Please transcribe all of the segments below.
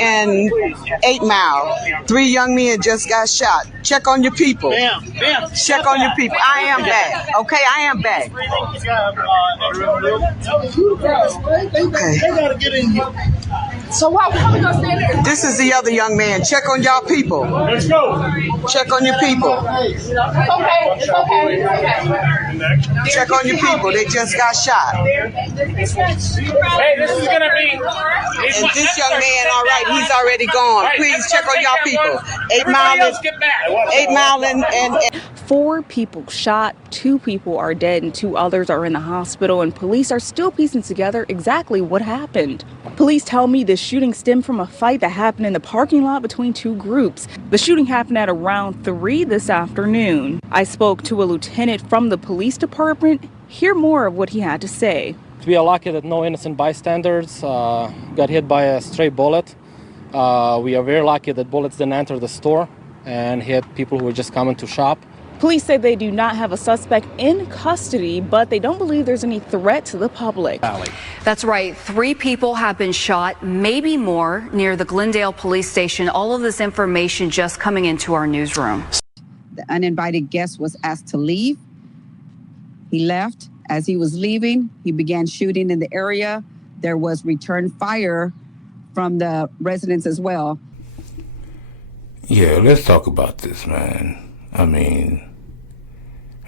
and 8 Mile. 3 young men just got shot. Check on your people. Check on your people. I am back. Okay, I am back. Okay. So why we gonna stand there? This is the other young man. Check on y'all people. Let's go. Check on your people. It's okay. It's okay. Check on your people. They just got shot. Hey, this is gonna be. And this young man, all right, he's already gone. Please check on y'all people. 8 Mile and 4 people shot, 2 people are dead, and 2 others are in the hospital, and police are still piecing together exactly what happened. Police tell me the shooting stemmed from a fight that happened in the parking lot between 2 groups. The shooting happened at around 3 this afternoon. I spoke to a lieutenant from the police department. Hear more of what he had to say. We are lucky that no innocent bystanders got hit by a stray bullet. We are very lucky that bullets didn't enter the store and hit people who were just coming to shop. Police say they do not have a suspect in custody, but they don't believe there's any threat to the public. That's right. 3 people have been shot, maybe more, near the Glendale police station. All of this information just coming into our newsroom. The uninvited guest was asked to leave. He left. As he was leaving, he began shooting in the area. There was return fire from the residents as well. Yeah, let's talk about this, man. I mean,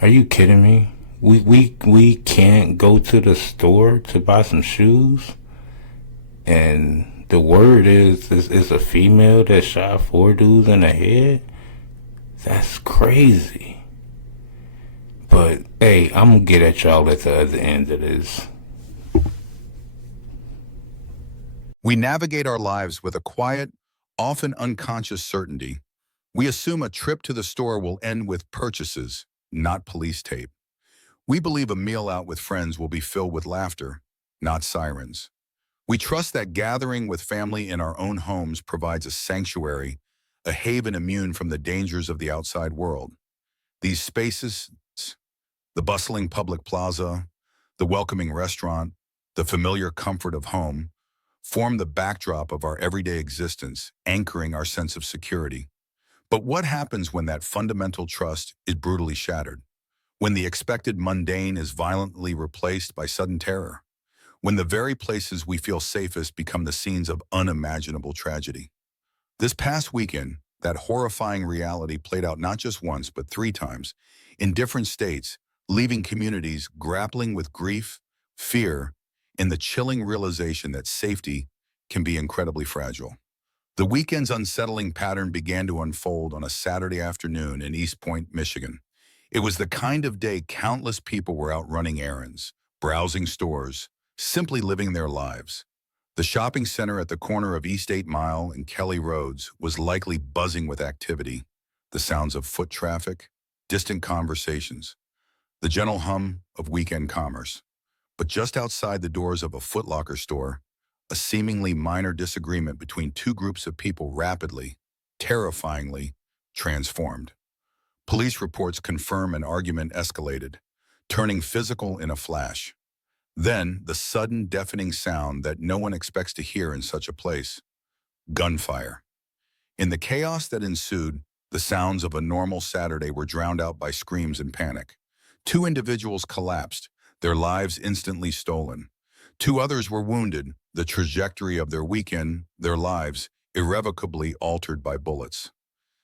are you kidding me? We can't go to the store to buy some shoes, and the word is a female that shot 4 dudes in the head? That's crazy. But, hey, I'm going to get at y'all at the other end of this. We navigate our lives with a quiet, often unconscious certainty. We assume a trip to the store will end with purchases, not police tape. We believe a meal out with friends will be filled with laughter, not sirens. We trust that gathering with family in our own homes provides a sanctuary, a haven immune from the dangers of the outside world. These spaces, the bustling public plaza, the welcoming restaurant, the familiar comfort of home, form the backdrop of our everyday existence, anchoring our sense of security. But what happens when that fundamental trust is brutally shattered? When the expected mundane is violently replaced by sudden terror? When the very places we feel safest become the scenes of unimaginable tragedy? This past weekend, that horrifying reality played out not just once, but 3 times, in different states, leaving communities grappling with grief, fear, and the chilling realization that safety can be incredibly fragile. The weekend's unsettling pattern began to unfold on a Saturday afternoon in Eastpointe, Michigan. It was the kind of day countless people were out running errands, browsing stores, simply living their lives. The shopping center at the corner of East 8 Mile and Kelly Roads was likely buzzing with activity, the sounds of foot traffic, distant conversations, the gentle hum of weekend commerce. But just outside the doors of a Foot Locker store, a seemingly minor disagreement between 2 groups of people rapidly, terrifyingly transformed. Police reports confirm an argument escalated, turning physical in a flash. Then, the sudden deafening sound that no one expects to hear in such a place: gunfire. In the chaos that ensued, the sounds of a normal Saturday were drowned out by screams and panic. 2 individuals collapsed, their lives instantly stolen. 2 others were wounded, the trajectory of their weekend, their lives, irrevocably altered by bullets.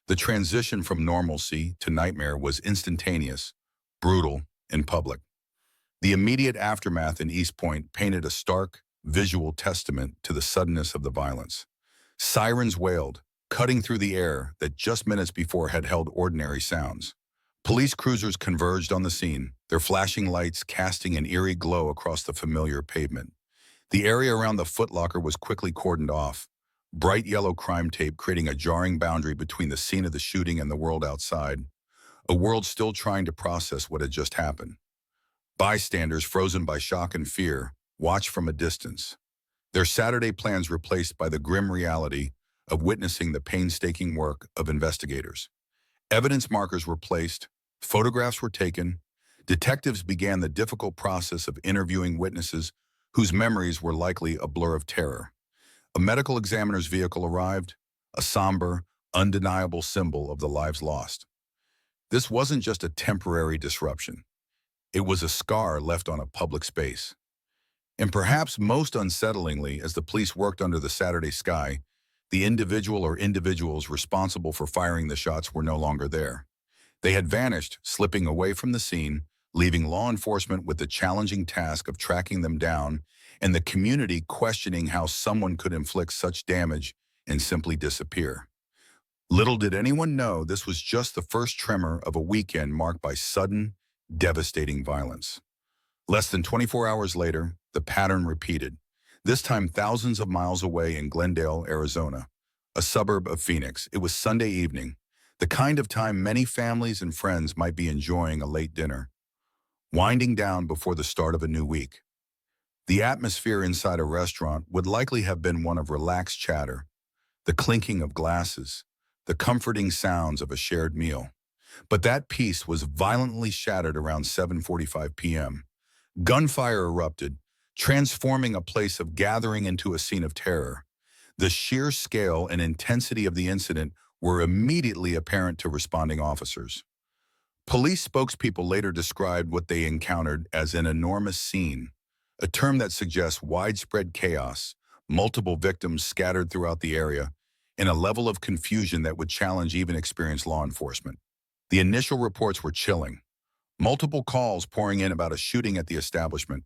The transition from normalcy to nightmare was instantaneous, brutal, and public. The immediate aftermath in Eastpointe painted a stark, visual testament to the suddenness of the violence. Sirens wailed, cutting through the air that just minutes before had held ordinary sounds. Police cruisers converged on the scene, their flashing lights casting an eerie glow across the familiar pavement. The area around the Foot Locker was quickly cordoned off, bright yellow crime tape creating a jarring boundary between the scene of the shooting and the world outside, a world still trying to process what had just happened. Bystanders, frozen by shock and fear, watched from a distance, their Saturday plans replaced by the grim reality of witnessing the painstaking work of investigators. Evidence markers were placed, photographs were taken, detectives began the difficult process of interviewing witnesses whose memories were likely a blur of terror. A medical examiner's vehicle arrived, a somber, undeniable symbol of the lives lost. This wasn't just a temporary disruption. It was a scar left on a public space. And perhaps most unsettlingly, as the police worked under the Saturday sky, the individual or individuals responsible for firing the shots were no longer there. They had vanished, slipping away from the scene, leaving law enforcement with the challenging task of tracking them down and the community questioning how someone could inflict such damage and simply disappear. Little did anyone know this was just the first tremor of a weekend marked by sudden, devastating violence. Less than 24 hours later, the pattern repeated, this time thousands of miles away in Glendale, Arizona, a suburb of Phoenix. It was Sunday evening, the kind of time many families and friends might be enjoying a late dinner, winding down before the start of a new week. The atmosphere inside a restaurant would likely have been one of relaxed chatter, the clinking of glasses, the comforting sounds of a shared meal. But that peace was violently shattered around 7:45 p.m. Gunfire erupted, transforming a place of gathering into a scene of terror. The sheer scale and intensity of the incident were immediately apparent to responding officers. Police spokespeople later described what they encountered as an enormous scene, a term that suggests widespread chaos, multiple victims scattered throughout the area, and a level of confusion that would challenge even experienced law enforcement. The initial reports were chilling. Multiple calls pouring in about a shooting at the establishment,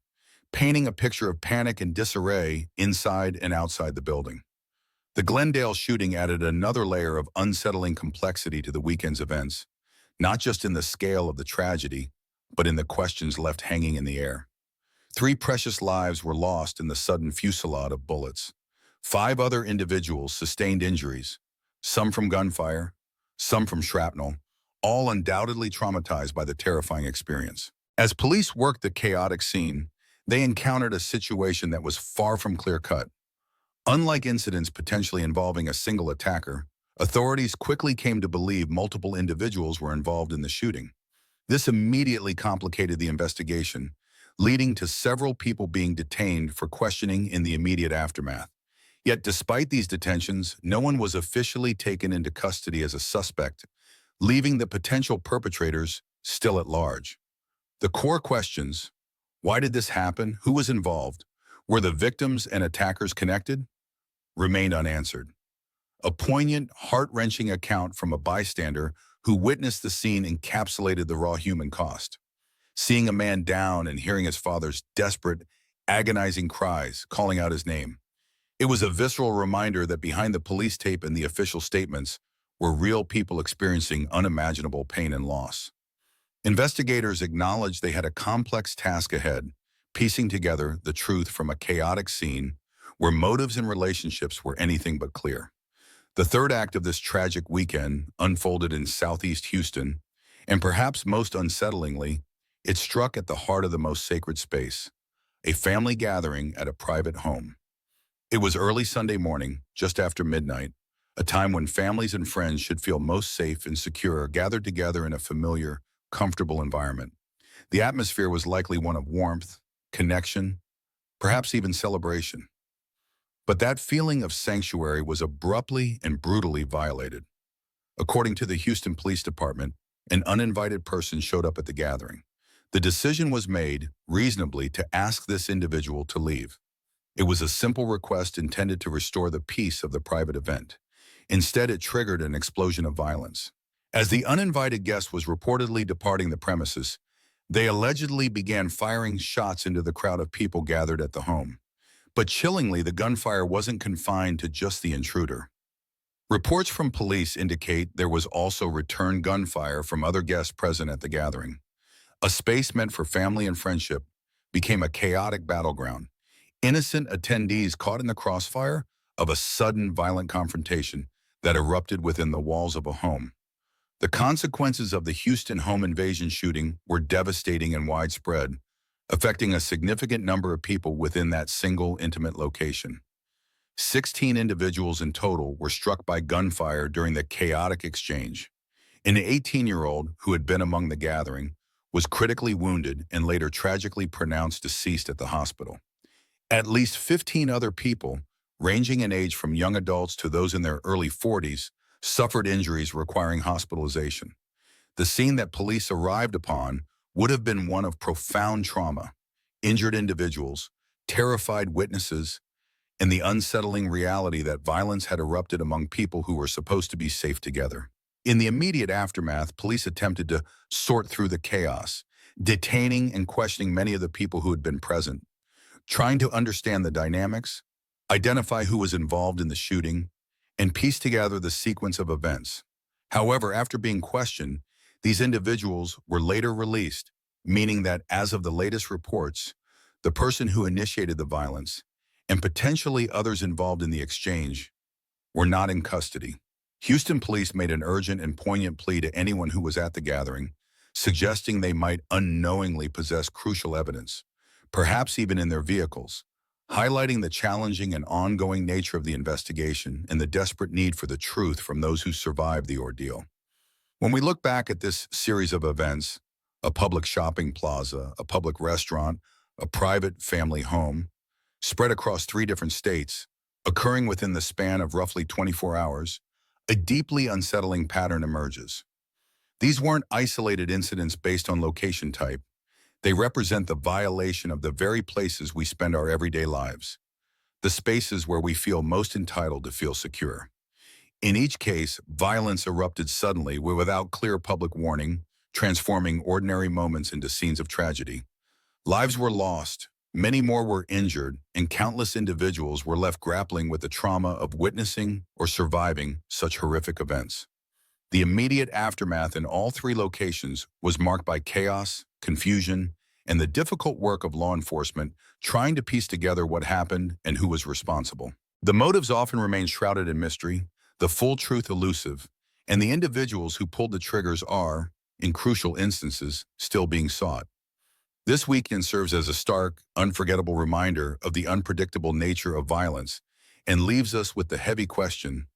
painting a picture of panic and disarray inside and outside the building. The Glendale shooting added another layer of unsettling complexity to the weekend's events, not just in the scale of the tragedy, but in the questions left hanging in the air. 3 precious lives were lost in the sudden fusillade of bullets. 5 other individuals sustained injuries, some from gunfire, some from shrapnel, all undoubtedly traumatized by the terrifying experience. As police worked the chaotic scene, they encountered a situation that was far from clear-cut. Unlike incidents potentially involving a single attacker, authorities quickly came to believe multiple individuals were involved in the shooting. This immediately complicated the investigation, leading to several people being detained for questioning in the immediate aftermath. Yet despite these detentions, no one was officially taken into custody as a suspect, leaving the potential perpetrators still at large. The core questions, why did this happen? Who was involved? Were the victims and attackers connected? Remained unanswered. A poignant, heart-wrenching account from a bystander who witnessed the scene encapsulated the raw human cost. Seeing a man down and hearing his father's desperate, agonizing cries, calling out his name. It was a visceral reminder that behind the police tape and the official statements were real people experiencing unimaginable pain and loss. Investigators acknowledged they had a complex task ahead, piecing together the truth from a chaotic scene where motives and relationships were anything but clear. The third act of this tragic weekend unfolded in Southeast Houston, and perhaps most unsettlingly, it struck at the heart of the most sacred space, a family gathering at a private home. It was early Sunday morning, just after midnight, a time when families and friends should feel most safe and secure, gathered together in a familiar, comfortable environment. The atmosphere was likely one of warmth, connection, perhaps even celebration. But that feeling of sanctuary was abruptly and brutally violated. According to the Houston Police Department, an uninvited person showed up at the gathering. The decision was made, reasonably, to ask this individual to leave. It was a simple request intended to restore the peace of the private event. Instead, it triggered an explosion of violence. As the uninvited guest was reportedly departing the premises, they allegedly began firing shots into the crowd of people gathered at the home. But chillingly, the gunfire wasn't confined to just the intruder. Reports from police indicate there was also return gunfire from other guests present at the gathering. A space meant for family and friendship became a chaotic battleground. Innocent attendees caught in the crossfire of a sudden violent confrontation that erupted within the walls of a home. The consequences of the Houston home invasion shooting were devastating and widespread, affecting a significant number of people within that single intimate location. 16 individuals in total were struck by gunfire during the chaotic exchange. An 18-year-old who had been among the gathering was critically wounded and later tragically pronounced deceased at the hospital. At least 15 other people ranging in age from young adults to those in their early 40s, suffered injuries requiring hospitalization. The scene that police arrived upon would have been one of profound trauma, injured individuals, terrified witnesses, and the unsettling reality that violence had erupted among people who were supposed to be safe together. In the immediate aftermath, police attempted to sort through the chaos, detaining and questioning many of the people who had been present, trying to understand the dynamics, identify who was involved in the shooting, and piece together the sequence of events. However, after being questioned, these individuals were later released, meaning that as of the latest reports, the person who initiated the violence and potentially others involved in the exchange were not in custody. Houston police made an urgent and poignant plea to anyone who was at the gathering, suggesting they might unknowingly possess crucial evidence, perhaps even in their vehicles, highlighting the challenging and ongoing nature of the investigation and the desperate need for the truth from those who survived the ordeal. When we look back at this series of events, a public shopping plaza, a public restaurant, a private family home, spread across 3 different states, occurring within the span of roughly 24 hours, a deeply unsettling pattern emerges. These weren't isolated incidents based on location type. They represent the violation of the very places we spend our everyday lives, the spaces where we feel most entitled to feel secure. In each case, violence erupted suddenly without clear public warning, transforming ordinary moments into scenes of tragedy. Lives were lost, many more were injured, and countless individuals were left grappling with the trauma of witnessing or surviving such horrific events. The immediate aftermath in all 3 locations was marked by chaos, confusion, and the difficult work of law enforcement trying to piece together what happened and who was responsible. The motives often remain shrouded in mystery, the full truth elusive, and the individuals who pulled the triggers are, in crucial instances, still being sought. This weekend serves as a stark, unforgettable reminder of the unpredictable nature of violence and leaves us with the heavy question,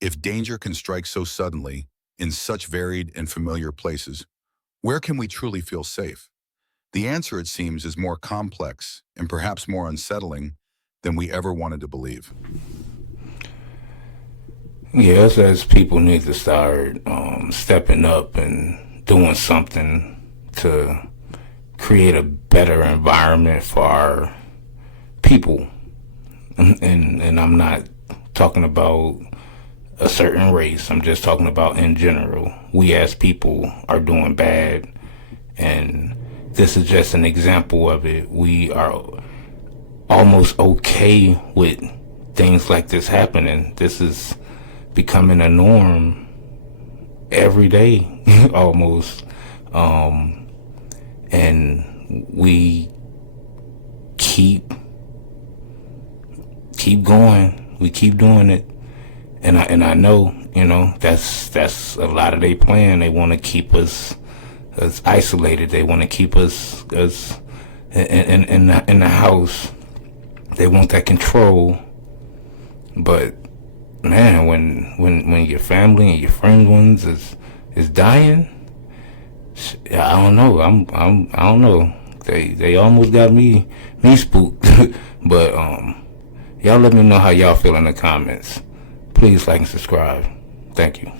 if danger can strike so suddenly in such varied and familiar places, where can we truly feel safe? The answer, it seems, is more complex and perhaps more unsettling than we ever wanted to believe. Yeah, it says people need to start stepping up and doing something to create a better environment for our people. And I'm not talking about a certain race. I'm just talking about in general. We as people are doing bad, and this is just an example of it. We are almost okay with things like this happening. This is becoming a norm every day, almost. And we keep going. We keep doing it. And I know, that's a lot of their plan. They want to keep us as isolated. They want to keep us as in the house. They want that control. But man, when your family and your friend ones is dying, I don't know. I don't know. They almost got me spooked. But y'all let me know how y'all feel in the comments. Please like and subscribe. Thank you.